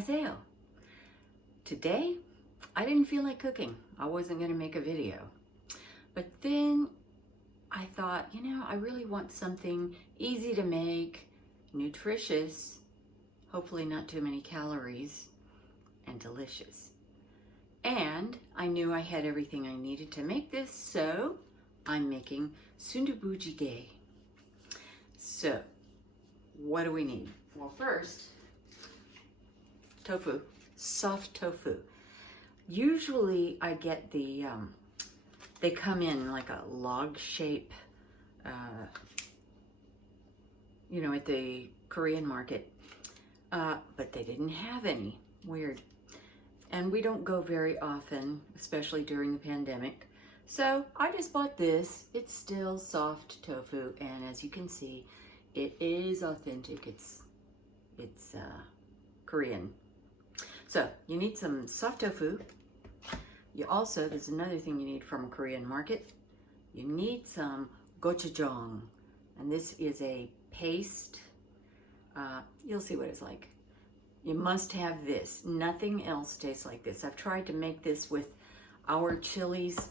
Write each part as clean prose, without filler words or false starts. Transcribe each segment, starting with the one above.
안녕하세요. Today, I didn't feel like cooking. I wasn't going to make a video. But then I thought, I really want something easy to make, nutritious, hopefully not too many calories, and delicious. And I knew I had everything I needed to make this, so I'm making Sundubu Jjigae. So, what do we need? Well, first, tofu, soft tofu. Usually I get the, they come in like a log shape, at the Korean market, but they didn't have any. Weird. And we don't go very often, especially during the pandemic. So I just bought this. It's still soft tofu, and as you can see, it is authentic. It's Korean. So you need some soft tofu. You also, there's another thing you need from a Korean market. You need some gochugeong, and this is a paste. You'll see what it's like. You must have this. Nothing else tastes like this. I've tried to make this with our chilies.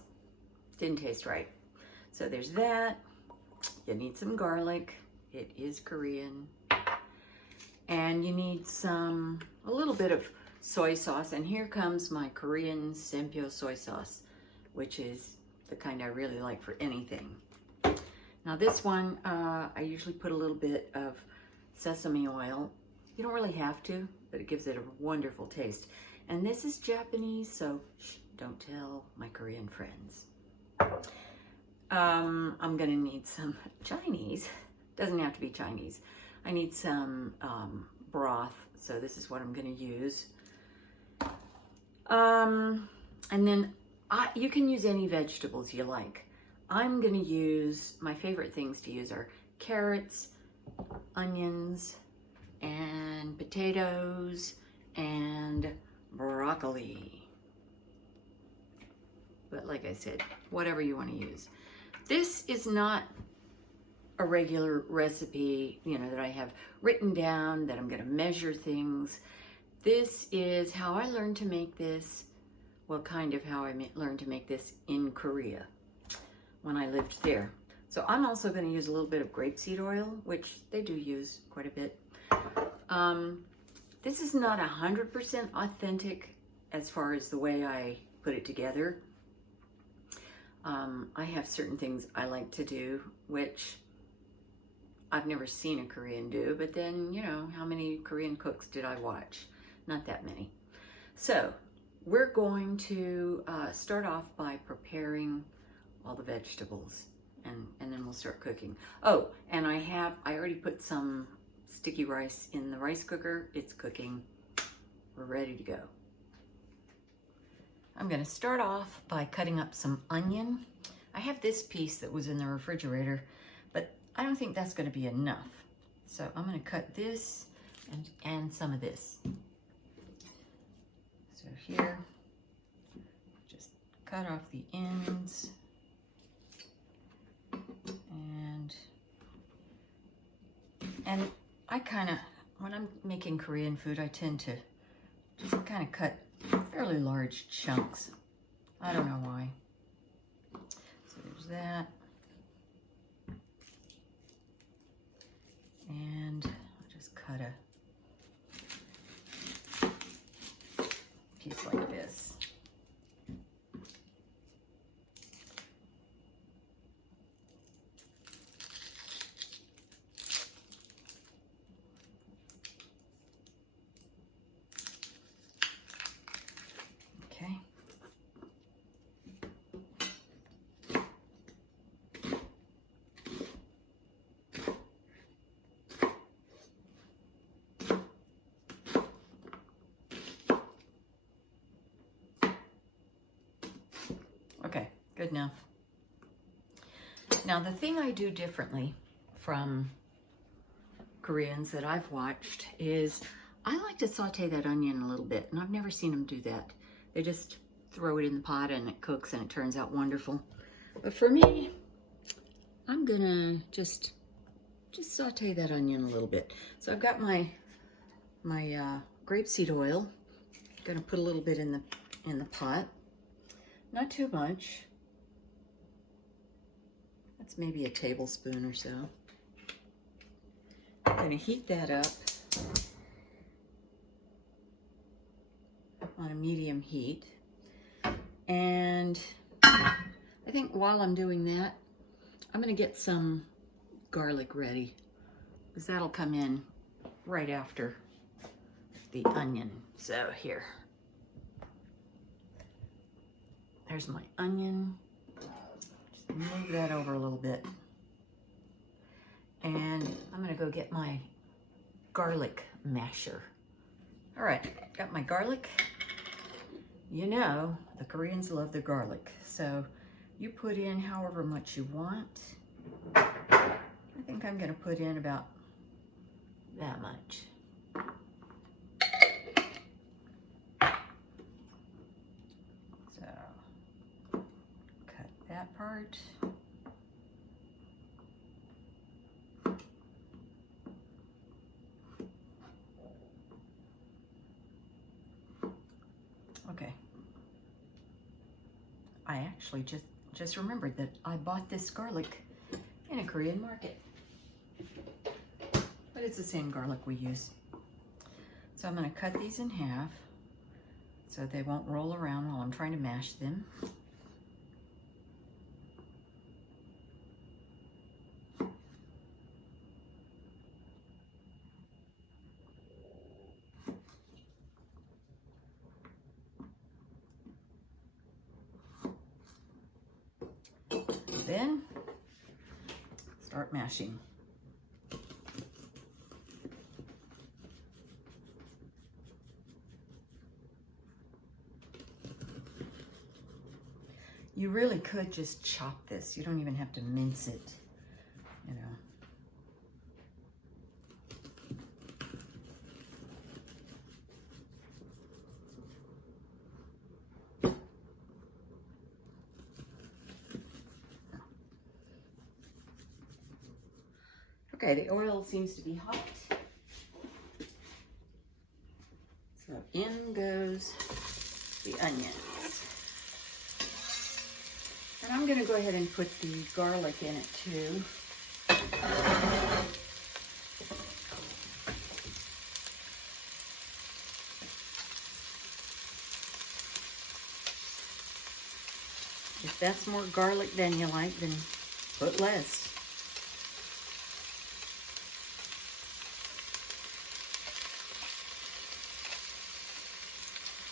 Didn't taste right. So there's that. You need some garlic. It is Korean. And you need a little bit of soy sauce. And here comes my Korean Sempyo soy sauce, which is the kind I really like for anything. Now this one, I usually put a little bit of sesame oil. You don't really have to, but it gives it a wonderful taste. And this is Japanese, so don't tell my Korean friends. I'm gonna need some Chinese. Doesn't have to be Chinese. I need some broth, so this is what I'm gonna use. And then you can use any vegetables you like. I'm gonna use, my favorite things to use are carrots, onions, and potatoes, and broccoli. But like I said, whatever you want to use. This is not a regular recipe, that I have written down, that I'm going to measure things. This is how I learned to make this. Well, kind of how I learned to make this in Korea when I lived there. So I'm also going to use a little bit of grapeseed oil, which they do use quite a bit. This is not 100% authentic as far as the way I put it together. I have certain things I like to do, which I've never seen a Korean do, but then, how many Korean cooks did I watch? Not that many. So we're going to start off by preparing all the vegetables, and then we'll start cooking. Oh, and I already put some sticky rice in the rice cooker. It's cooking. We're ready to go. I'm going to start off by cutting up some onion. I have this piece that was in the refrigerator, but I don't think that's going to be enough. So I'm going to cut this and some of this. So here, just cut off the ends. And I kind of, when I'm making Korean food, I tend to just kind of cut fairly large chunks. I don't know why. So there's that. And I'll just cut a piece like this. Okay, good enough. Now the thing I do differently from Koreans that I've watched is I like to saute that onion a little bit, and I've never seen them do that. They just throw it in the pot and it cooks and it turns out wonderful. But for me, I'm gonna just saute that onion a little bit. So I've got my grapeseed oil. I'm gonna put a little bit in the pot. Not too much. That's maybe a tablespoon or so. I'm gonna heat that up on a medium heat. And I think while I'm doing that, I'm gonna get some garlic ready, because that'll come in right after the onion. So here, there's my onion. Just move that over a little bit. And I'm gonna go get my garlic masher. All right, got my garlic. You know, the Koreans love the garlic. So you put in however much you want. I think I'm gonna put in about that much. So, cut that part. Okay. I actually just remembered that I bought this garlic in a Korean market. But it's the same garlic we use. So I'm gonna cut these in half so they won't roll around while I'm trying to mash them. Then start mashing. You really could just chop this. You don't even have to mince it, you know. Okay, the oil seems to be hot. So in goes the onions. And I'm gonna go ahead and put the garlic in it too. If that's more garlic than you like, then put less.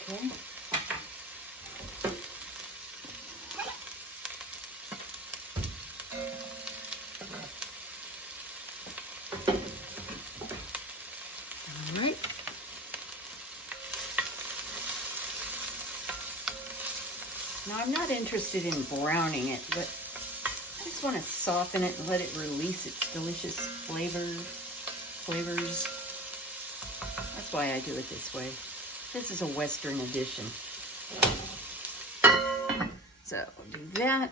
Okay. All right. Now I'm not interested in browning it, but I just want to soften it and let it release its delicious flavors. That's why I do it this way. This is a Western edition. So I'll do that.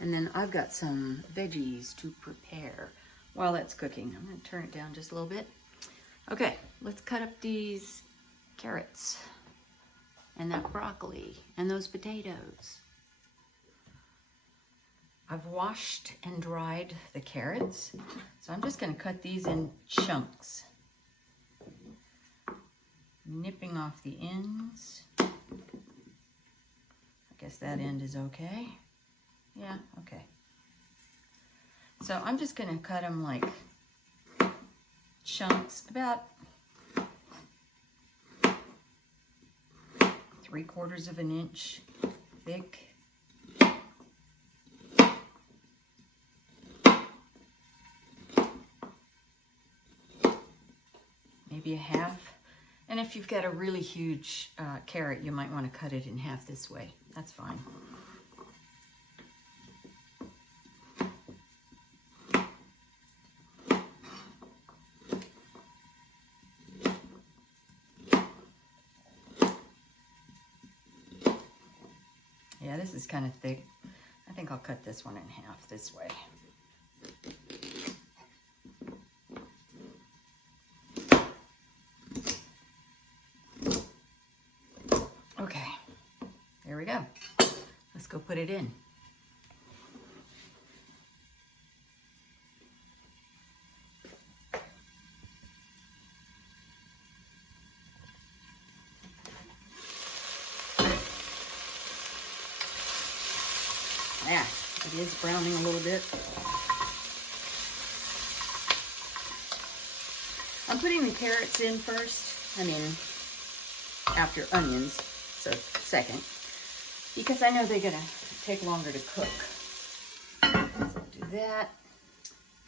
And then I've got some veggies to prepare while that's cooking. I'm going to turn it down just a little bit. Okay, let's cut up these carrots and that broccoli and those potatoes. I've washed and dried the carrots, so I'm just going to cut these in chunks, nipping off the ends. I guess that end is okay. Yeah, okay. So I'm just going to cut them like chunks, about 3/4 of an inch thick. Maybe a half. And if you've got a really huge carrot, you might want to cut it in half this way. That's fine. Yeah, this is kind of thick. I think I'll cut this one in half this way. it in. Yeah, it is browning a little bit. I'm putting the carrots in first. I mean, after onions, so second, because I know they're gonna take longer to cook. So do that,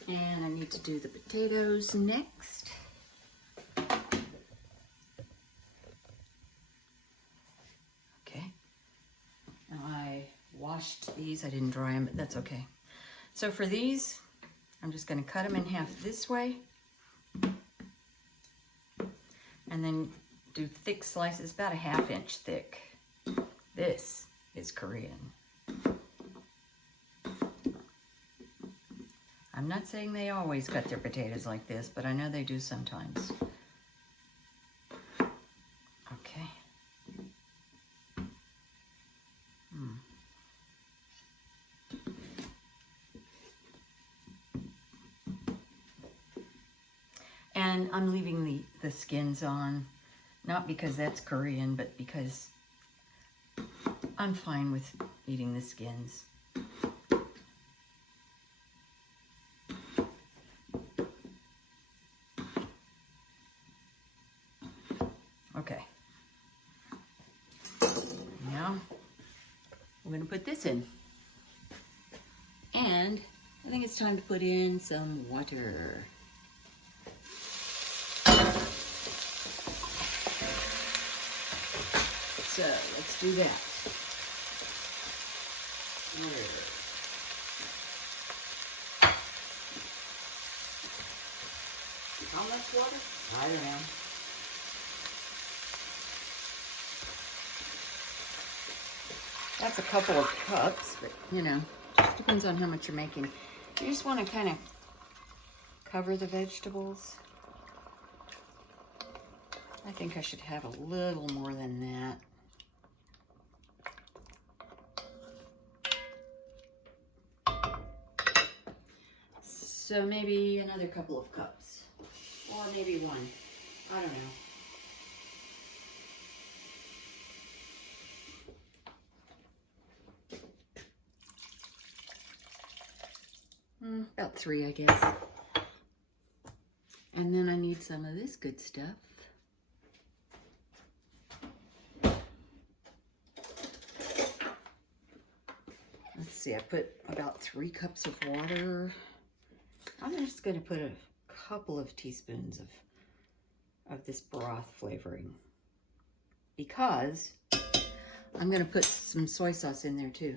and I need to do the potatoes next. Okay, now I washed these. I didn't dry them, but that's okay. So for these, I'm just gonna cut them in half this way, and then do thick slices, about a 1/2 inch thick. This is Korean. I'm not saying they always cut their potatoes like this, but I know they do sometimes. Okay. And I'm leaving the skins on, not because that's Korean, but because I'm fine with eating the skins. Okay. Now, I'm going to put this in. And I think it's time to put in some water. So let's do that. How much water? I don't know. That's a couple of cups, but you know, just depends on how much you're making. You just want to kind of cover the vegetables. I think I should have a little more than that. So maybe another couple of cups, or maybe one. I don't know. About 3, I guess. And then I need some of this good stuff. Let's see, I put about 3 cups of water. I'm just going to put a couple of teaspoons of this broth flavoring, because I'm going to put some soy sauce in there too.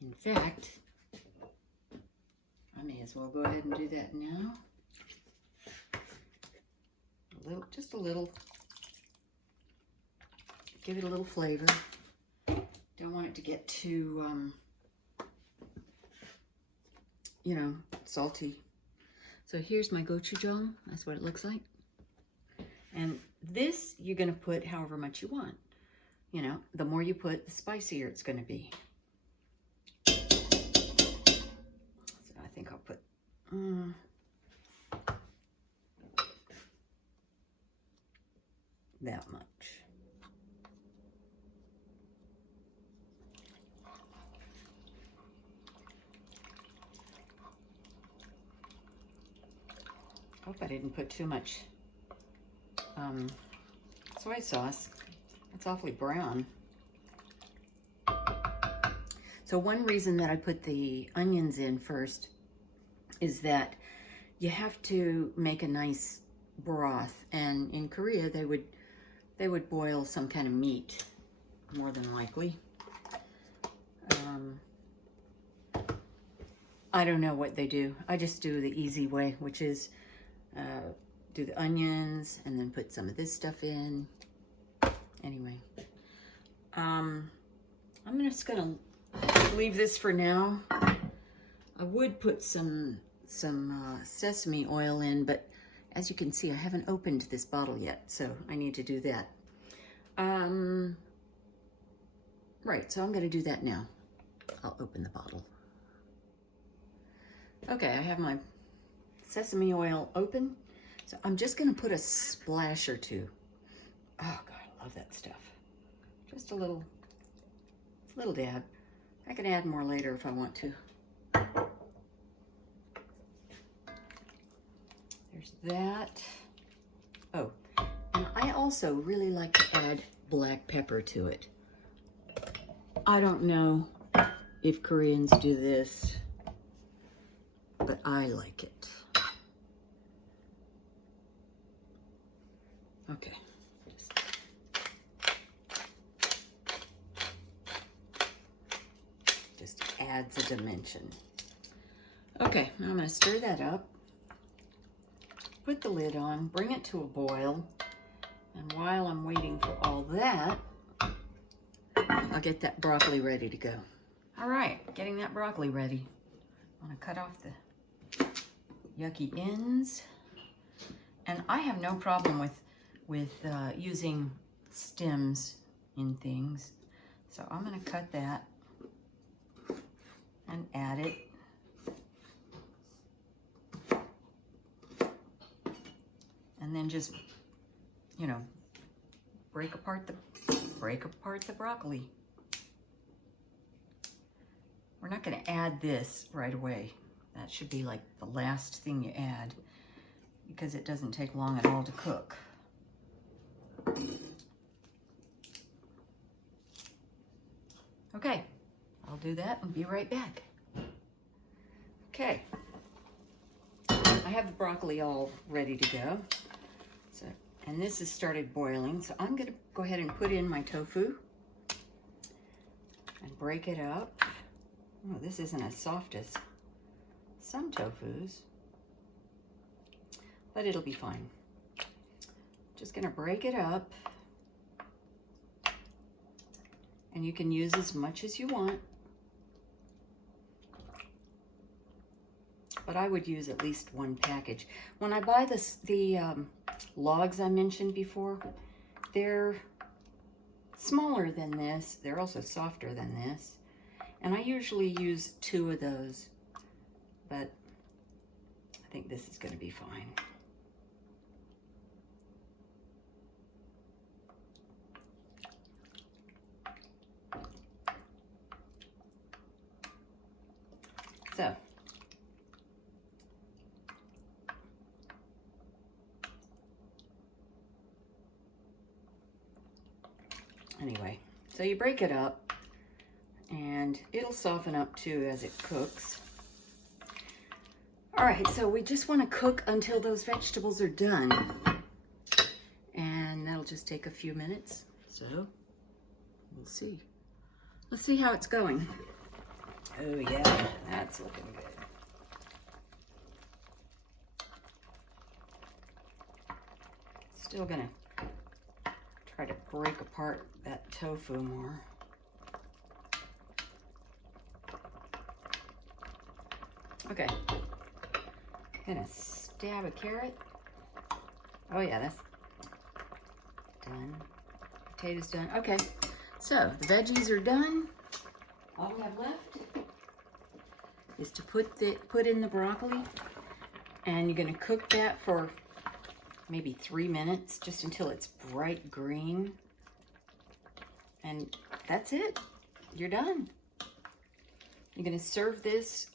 In fact, I may as well go ahead and do that now. Just a little. Give it a little flavor. Don't want it to get too, you know, salty. So here's my gochugeong. That's what it looks like. And this you're going to put however much you want. You know, the more you put, the spicier it's going to be. So I think I'll put that much. Hope I didn't put too much soy sauce. It's awfully brown. So one reason that I put the onions in first is that you have to make a nice broth, and in Korea they would boil some kind of meat, more than likely. I don't know what they do. I just do the easy way, which is do the onions and then put some of this stuff in. Anyway, I'm just gonna leave this for now. I would put some sesame oil in, but as you can see, I haven't opened this bottle yet, so I need to do that. Right, so I'm going to do that now. I'll open the bottle. Okay, I have my sesame oil open. So I'm just going to put a splash or two. Oh, God, I love that stuff. Just a little dab. I can add more later if I want to. There's that. Oh, and I also really like to add black pepper to it. I don't know if Koreans do this, but I like it. Okay. Just adds a dimension. Okay, now I'm going to stir that up. Put the lid on, bring it to a boil, and while I'm waiting for all that, I'll get that broccoli ready to go. All right, getting that broccoli ready. I'm gonna cut off the yucky ends. And I have no problem with using stems in things. So I'm gonna cut that and add it. And then just, you know, break apart the broccoli. We're not going to add this right away. That should be like the last thing you add because it doesn't take long at all to cook. Okay, I'll do that and be right back. Okay, I have the broccoli all ready to go. So, and this has started boiling, so I'm going to go ahead and put in my tofu and break it up. Oh, this isn't as soft as some tofus, but it'll be fine. Just going to break it up, and you can use as much as you want, but I would use at least one package. When I buy the logs I mentioned before, they're smaller than this. They're also softer than this. And I usually use 2 of those, but I think this is going to be fine. So, anyway, so you break it up and it'll soften up too as it cooks. All right, so we just want to cook until those vegetables are done. And that'll just take a few minutes. So we'll see. Let's see how it's going. Oh yeah, that's looking good. Still gonna try to break apart that tofu more. Okay, gonna stab a carrot. Oh yeah, that's done. Potatoes done. Okay, so the veggies are done. All we have left is to put in the broccoli, and you're gonna cook that for maybe 3 minutes, just until it's bright green. And that's it. You're done. You're gonna serve this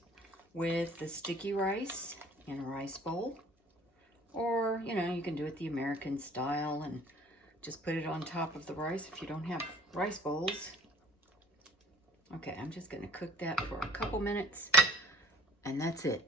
with the sticky rice in a rice bowl, or you know, you can do it the American style and just put it on top of the rice if you don't have rice bowls. Okay, I'm just gonna cook that for a couple minutes, and that's it.